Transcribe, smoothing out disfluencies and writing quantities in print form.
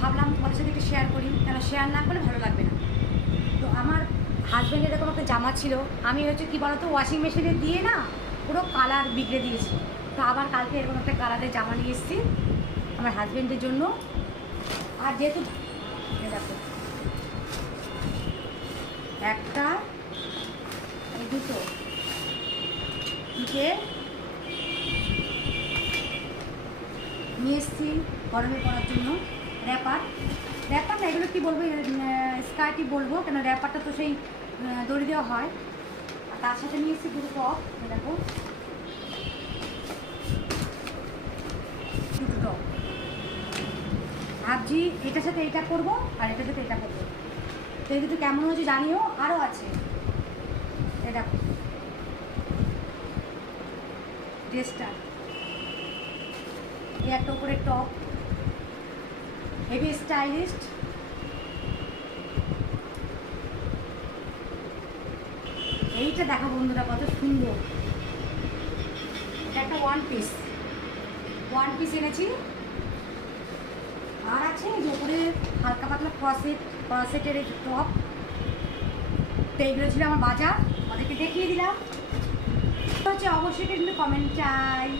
ভাবলাম তোমাদের সাথে একটু শেয়ার করি, কেন শেয়ার না করলে ভালো লাগবে না। তো আমার হাজব্যান্ডের এরকম একটা জামা ছিল, আমি হচ্ছে কী বলতো ওয়াশিং মেশিনে দিয়ে না পুরো কালার বিগড়ে দিয়েছি। তো আবার কালকে এরকম একটা কালারের জামা নিয়ে এসেছি আমার হাজব্যান্ডের জন্য। আর যেহেতু দেখো একটা এই দুটো দিকে নিয়ে এসেছি গরমে পরার জন্য র্যাপার। র্যাপার না, এগুলো কী বলবো, স্কার্টই বলবো, কেন র্যাপারটা তো সেই দড়ি দেওয়া হয়। আর তার সাথে নিয়ে এসেছি দুটো টপ, দেখো দুটো টপ। ভাবছি এটার সাথে এটা করবো আর এটার সাথে এটা করবো। তো এই দুটো কেমন হচ্ছে জানিও। আরও আছে, এই দেখো ড্রেসটা, এই একটা উপরে টপ, হেভি স্টাইলিস্ট। এইটা দেখো বন্ধুরা কত সুন্দর, এটা একটা ওয়ান পিস এনেছি। আর আছে এই যে উপরে হালকা পাতলা ক্রসেটের এই টপ। তো এইগুলো ছিল আমার বাজার, ওদেরকে দেখিয়ে দিলাম। হচ্ছে অবশ্যই কিন্তু কমেন্ট চাই।